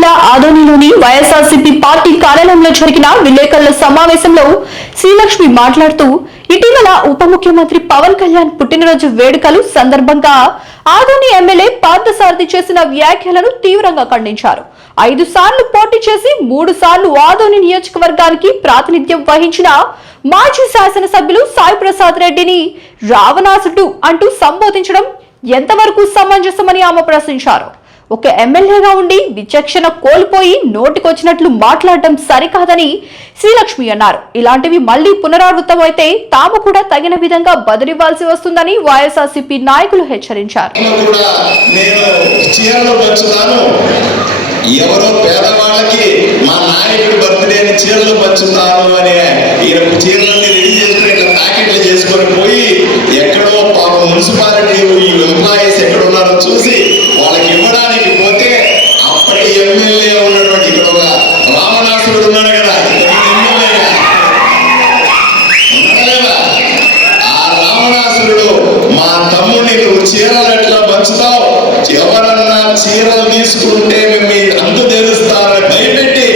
జిల్లా ఆదోనిలోని వైఎస్ఆర్సీపీ పార్టీ కార్యాలయంలో జరిగిన విలేకరుల సమావేశంలో శ్రీలక్ష్మి మాట్లాడుతూ ఇటీవల ఉప ముఖ్యమంత్రి పవన్ కళ్యాణ్ పుట్టినరోజు వేడుకలు సందర్భంగా ఆదోని ఎమ్మెల్యే పార్థసారథి చేసిన వ్యాఖ్యలను తీవ్రంగా ఖండించారు. ఐదు సార్లు పోటీ చేసి మూడు సార్లు ఆదోని నియోజకవర్గానికి ప్రాతినిధ్యం వహించిన మాజీ శాసనసభ్యులు సాయి ప్రసాద్ రెడ్డిని రావణాసుడు అంటూ సంబోధించడం ఎంతవరకు సమంజసమని ఆమె ప్రశ్నించారు. ఒక ఎమ్మెల్యేగా ఉండి విచక్షణ కోల్పోయి నోటికొచ్చినట్లు మాట్లాడటం సరికాదని శ్రీలక్ష్మి అన్నారు. ఇలాంటివి మళ్ళీ పునరావృతమైతే తాము కూడా తగిన విధంగా బదిలివ్వాల్సి వస్తుందని వైఎస్ఆర్సీపీ నాయకులు హెచ్చరించారు. ఎవరో పేదవాళ్ళకి మా నాయకుడు బర్త్డే అని చీరలు పంచుతాను అని ఈయన చీరలన్నీ రెడీ చేసుకుని ఇట్లా ప్యాకెట్లు చేసుకొని పోయి ఎక్కడో పాపం మున్సిపాలిటీ ఈ ఎంప్లాయీస్ ఎక్కడో ఉన్నారో చూసి వాళ్ళకి ఇవ్వడానికి పోతే అప్పటి ఎమ్మెల్యే ఉన్నటువంటి ఇక్కడ ఒక రామనాసుడు ఉన్నాడు కదా ఇక్కడ ఎమ్మెల్యేగా ఉన్నాడా? ఆ రావణాసురుడు మా తమ్ముడిని నువ్వు చీరలు ఎవరన్నా చీరలు తీసుకుంటే మేము అందు తెలుస్తారని భయపెట్టి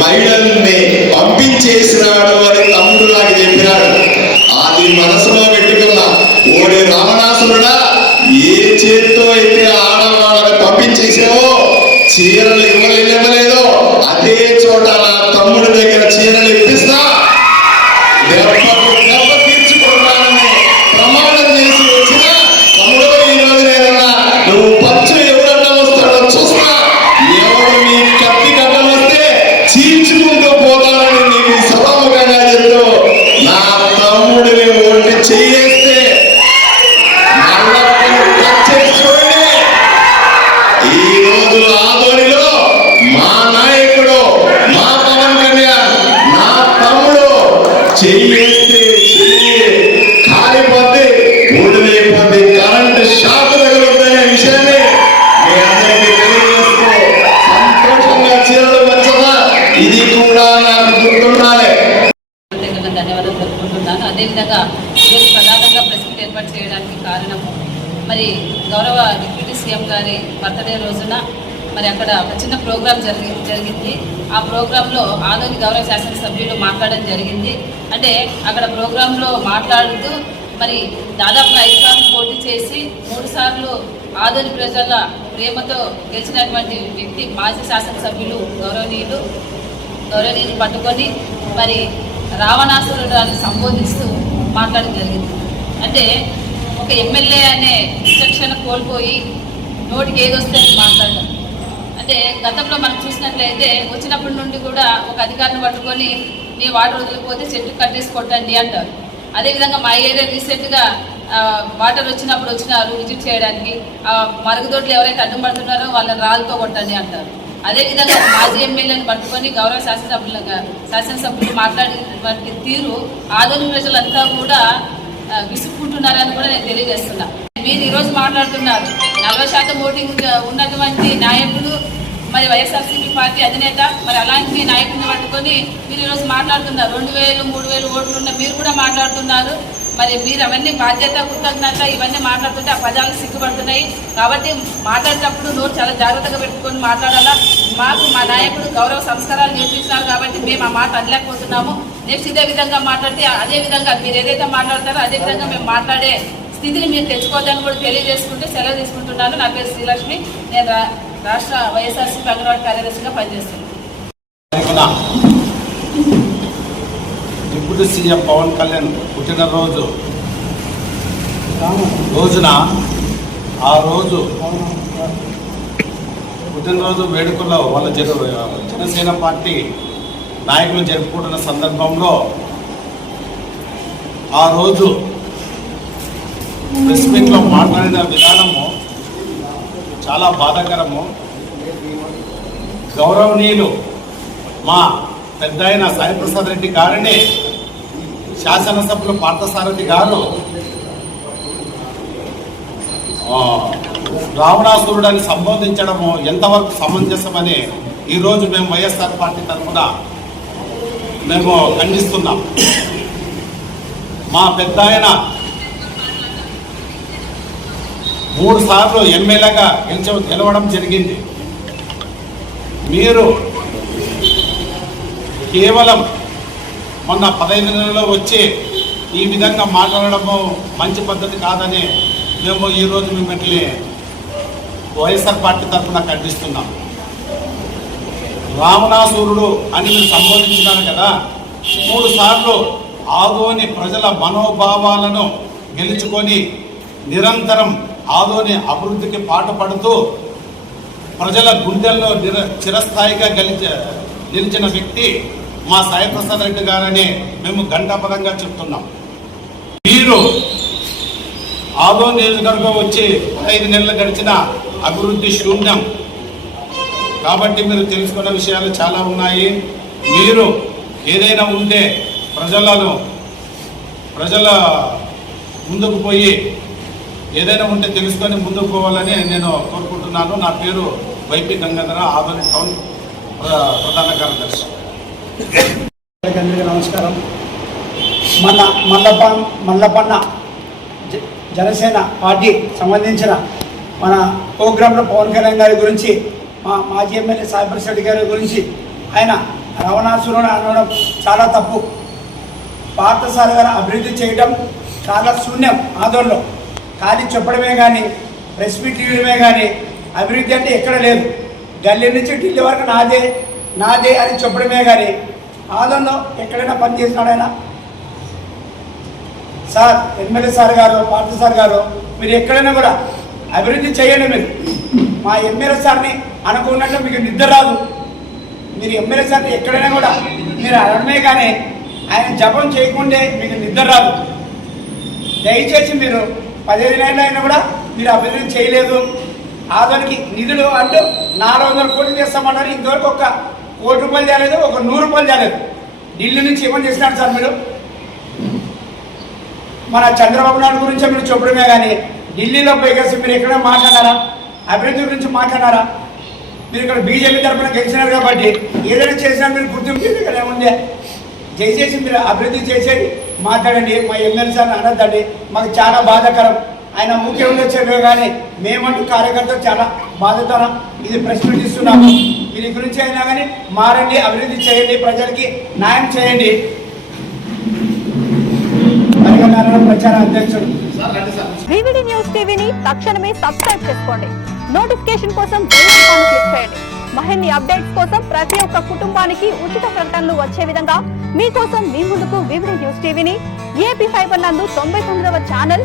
మహిళల్ని పంపించేసినాడు అని తమ్ముడు నాకు చెప్పినాడు. అది మనసులో పెట్టుకున్నా. ఓడి రావణాసురుడా ఏ చేత్తో అయితే ఆడవాళ్ళని పంపించేసావో చీరలు ఇవ్వలేదు ఇవ్వలేదో అదే చోట అదేవిధంగా ఈరోజు ప్రధానంగా ప్రెస్ మీట్ ఏర్పాటు చేయడానికి కారణము మరి గౌరవ డిప్యూటీ సీఎం గారి బర్త్డే రోజున మరి అక్కడ ఒక చిన్న ప్రోగ్రాం జరిగి జరిగింది. ఆ ప్రోగ్రాంలో ఆదోని గౌరవ శాసనసభ్యులు మాట్లాడడం జరిగింది. అంటే అక్కడ ప్రోగ్రాంలో మాట్లాడుతూ మరి దాదాపు ఐదు సార్లు పోటీ చేసి మూడు సార్లు ఆదోని ప్రజల ప్రేమతో గెలిచినటువంటి వ్యక్తి మాజీ శాసనసభ్యులు గౌరవనీయులు గౌరవనీయులు పట్టుకొని మరి రావణాసురుడు అని సంబోధిస్తూ మాట్లాడడం జరిగింది. అంటే ఒక ఎమ్మెల్యే అనే విచక్షణ కోల్పోయి నోటికి ఏదొస్తే అని మాట్లాడడం. అంటే గతంలో మనం చూసినట్లయితే వచ్చినప్పటి నుండి కూడా ఒక అధికారిని పట్టుకొని నీ వాటర్ వదిలిపోతే చెట్టు కట్టేసి కొట్టండి అంటారు. అదేవిధంగా మా ఏరియా రీసెంట్గా వాటర్ వచ్చినప్పుడు వచ్చినారు విజిట్ చేయడానికి. ఆ మరుగుదొడ్లు ఎవరైతే అడ్డుపడుతున్నారో వాళ్ళని రాళ్ళతో కొట్టండి అంటారు. అదేవిధంగా మాజీ ఎమ్మెల్యేని పట్టుకొని గౌరవ శాసనసభ్యులు శాసనసభ్యులు మాట్లాడినటువంటి తీరు ఆదోని ప్రజలంతా కూడా విసుక్కుంటున్నారని కూడా నేను తెలియజేస్తున్నా. మీరు ఈరోజు మాట్లాడుతున్నారు. నలభై శాతం ఓటింగ్ ఉన్నటువంటి నాయకుడు మరి వైఎస్ఆర్సీపీ పార్టీ అధినేత మరి అలాంటి నాయకుడిని పట్టుకొని మీరు ఈరోజు మాట్లాడుతున్నారు. రెండు వేలు మూడు వేలు ఓట్లు ఉన్న మీరు కూడా మాట్లాడుతున్నారు. మరి మీరు అవన్నీ బాధ్యత కృతజ్ఞత ఇవన్నీ మాట్లాడుతుంటే ఆ పదాలు సిగ్గుపడుతున్నాయి. కాబట్టి మాట్లాడేటప్పుడు నోరు చాలా జాగ్రత్తగా పెట్టుకొని మాట్లాడాలా? మాకు మా నాయకుడు గౌరవ సంస్కారాలు నేర్పించినారు కాబట్టి మేము ఆ మాట అనలేకపోతున్నాము. నెక్స్ట్ ఇదే విధంగా మాట్లాడితే అదే విధంగా మీరు ఏదైతే మాట్లాడతారో అదే విధంగా మేము మాట్లాడే స్థితిని మీరు తెచ్చుకోవద్దని కూడా తెలియజేసుకుంటూ సెలవు తీసుకుంటున్నాను. నా పేరు శ్రీలక్ష్మి. నేను రా- రాష్ట్ర వైఎస్ఆర్సీపీ అంగన్వాడీ కార్యదర్శిగా పనిచేస్తున్నాను. డిప్యూటీ సీఎం పవన్ కళ్యాణ్ పుట్టినరోజు. రోజున ఆ రోజు పుట్టినరోజు వేడుకల్లో వాళ్ళ జరు జనసేన పార్టీ నాయకులు జరుపుకుంటున్న సందర్భంలో ఆ రోజు ప్రెస్ మీట్లో మాట్లాడిన విధానము చాలా బాధాకరము. గౌరవనీయులు మా పెద్ద ఆయన సాయిప్రసాద్ రెడ్డి గారిని శాసనసభ్యులు పార్థసారథి గారు రావణాసురుడని సంబోధించడము ఎంతవరకు సమంజసమని ఈరోజు మేము వైఎస్ఆర్ పార్టీ తరఫున మేము ఖండిస్తున్నాం. మా పెద్ద ఆయన మూడు సార్లు ఎమ్మెల్యేగా గెలిచ గెలవడం జరిగింది. మీరు కేవలం మొన్న పదహైదు నెలల్లో వచ్చి ఈ విధంగా మాట్లాడడము మంచి పద్ధతి కాదని మేము ఈరోజు మిమ్మల్ని వైఎస్ఆర్ పార్టీ తరఫున ఖండిస్తున్నాం. రావణాసురుడు అని మీరు సంబోధించినారు కదా మూడు సార్లు ఆదోని ప్రజల మనోభావాలను గెలుచుకొని నిరంతరం ఆదోని అభివృద్ధికి పాటుపడుతూ ప్రజల గుండెల్లో నిర చిరస్థాయిగా గెలిచ నిలిచిన వ్యక్తి మా సాయిప్రసాద్ రెడ్డి గారని మేము గంటాపదంగా చెప్తున్నాం. మీరు ఆదో నియోజకవర్గం వచ్చి ఐదు నెలలు గడిచిన అభివృద్ధి శూన్యం. కాబట్టి మీరు తెలుసుకున్న విషయాలు చాలా ఉన్నాయి. మీరు ఏదైనా ఉంటే ప్రజలను ప్రజల ముందుకు పోయి ఏదైనా ఉంటే తెలుసుకొని ముందుకు పోవాలని నేను కోరుకుంటున్నాను. నా పేరు వైపీ గంగాధర ఆదోని టౌన్ ప్రధాన కార్యదర్శి. అందరికీ నమస్కారం. మన మల్లప్ప మల్లపన్న జ- జనసేన పార్టీ సంబంధించిన మన ప్రోగ్రాంలో పవన్ కళ్యాణ్ గారి గురించి మా మాజీ ఎమ్మెల్యే సాయిప్రసాద్ రెడ్డి గారి గురించి ఆయన రవణాసురుడు అనడం చాలా తప్పు. పార్థసారి గారు అభివృద్ధి చేయడం చాలా శూన్యం ఆదోళనలో. ఖాళీ చెప్పడమే కానీ ప్రెస్ మీట్ ఇవ్వడమే కానీ అభివృద్ధి అంటే ఎక్కడ లేదు. గల్లీ నుంచి ఢిల్లీ వరకు నాదే నాదే అని చెప్పడమే కానీ ఆదంలో ఎక్కడైనా పనిచేస్తున్నాడైనా సార్ ఎమ్మెల్యే సార్ గారు పార్టీ సార్ గారు మీరు ఎక్కడైనా కూడా అభివృద్ధి చేయండి మీరు. మా ఎమ్మెల్యే సార్ని అనుకున్నట్టు మీకు నిద్ర రాదు. మీరు ఎమ్మెల్యే సార్ని ఎక్కడైనా కూడా మీరు అనడమే కానీ ఆయన జపం చేయకుండే మీకు నిద్ర రాదు. దయచేసి మీరు పదిహేను ఏళ్ళు అయినా కూడా మీరు అభివృద్ధి చేయలేదు. ఆదానికి నిధులు అంటూ నాలుగు వందల కోట్లు చేస్తామన్నారు. ఇంతవరకు ఒక కోటి రూపాయలు చేయలేదు ఒక నూరు రూపాయలు చేయలేదు ఢిల్లీ నుంచి ఏమని చేసినారు సార్ మీరు? మన చంద్రబాబు నాయుడు గురించి మీరు చెప్పడమే కానీ ఢిల్లీలో పోయేసి మీరు ఎక్కడ మాట్లాడారా? అభివృద్ధి గురించి మాట్లాడారా? మీరు ఇక్కడ బీజేపీ తరఫున గెలిచినారు కాబట్టి ఏదైనా చేసినా మీరు గుర్తింపు ఇక్కడ ఏముంది? దయచేసి మీరు అభివృద్ధి చేసేది మాట్లాడండి మా ఎమ్మెల్యే సార్ అనద్దండి. మాకు చాలా బాధాకరం. ఆయన ముఖ్యమంత్రి చెప్పే కానీ మేమంటూ కార్యకర్తలు చాలా బాధ్యతనం ఇది ప్రశ్నిస్తున్నాము దీని గురించి అయినా కానీ మారండి అభివృద్ధి చేయండి ప్రజలకి న్యాయం చేయండి. ప్రచార అధ్యక్షుడు వివిడి న్యూస్ టీవీని తక్షణమే సబ్స్క్రైబ్ చేసుకోండి. నోటిఫికేషన్ కోసం బెల్ ఐకాన్ క్లిక్ చేయండి. మరిన్ని అప్డేట్స్ కోసం ప్రతి ఒక్క కుటుంబానికి ఉచిత ప్రకటనలు వచ్చే విధంగా మీకోసం మీ ముందుకు వివిడి న్యూస్ టీవీని ఏపీ ఫైబర్ నందు తొంభై తొమ్మిదవ ఛానల్